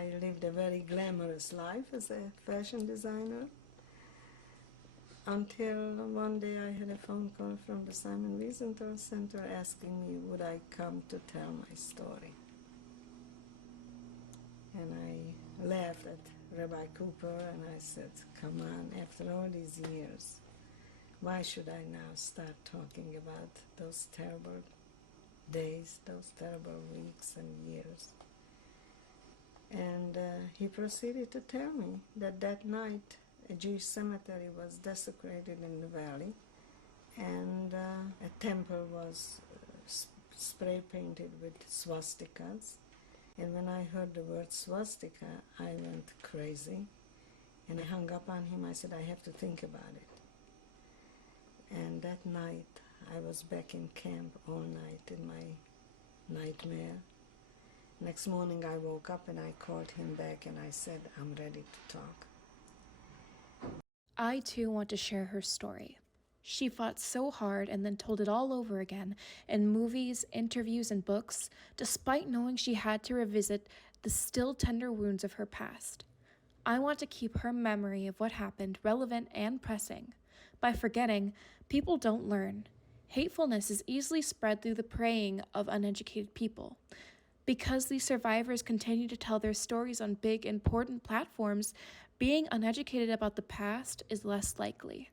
I lived a very glamorous life as a fashion designer until one day I had a phone call from the Simon Wiesenthal Center asking me would I come to tell my story. And I laughed at Rabbi Cooper and I said, come on, after all these years, why should I now start talking about those terrible days, those terrible weeks and years? And he proceeded to tell me that that night a Jewish cemetery was desecrated in the valley, and a temple was spray painted with swastikas. And when I heard the word swastika, I went crazy, and I hung up on him. I said, I have to think about it. And that night, I was back in camp all night in my nightmare. Next morning, I woke up and I called him back and I said, I'm ready to talk. I too want to share her story. She fought so hard and then told it all over again in movies, interviews, and books, despite knowing she had to revisit the still tender wounds of her past. I want to keep her memory of what happened relevant and pressing. By forgetting, people don't learn. Hatefulness is easily spread through the preying of uneducated people. Because these survivors continue to tell their stories on big, important platforms, being uneducated about the past is less likely.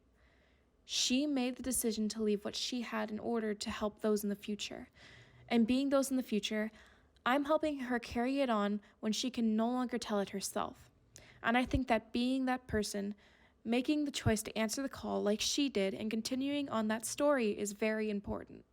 She made the decision to leave what she had in order to help those in the future. And being those in the future, I'm helping her carry it on when she can no longer tell it herself. And I think that being that person, making the choice to answer the call like she did and continuing on that story is very important.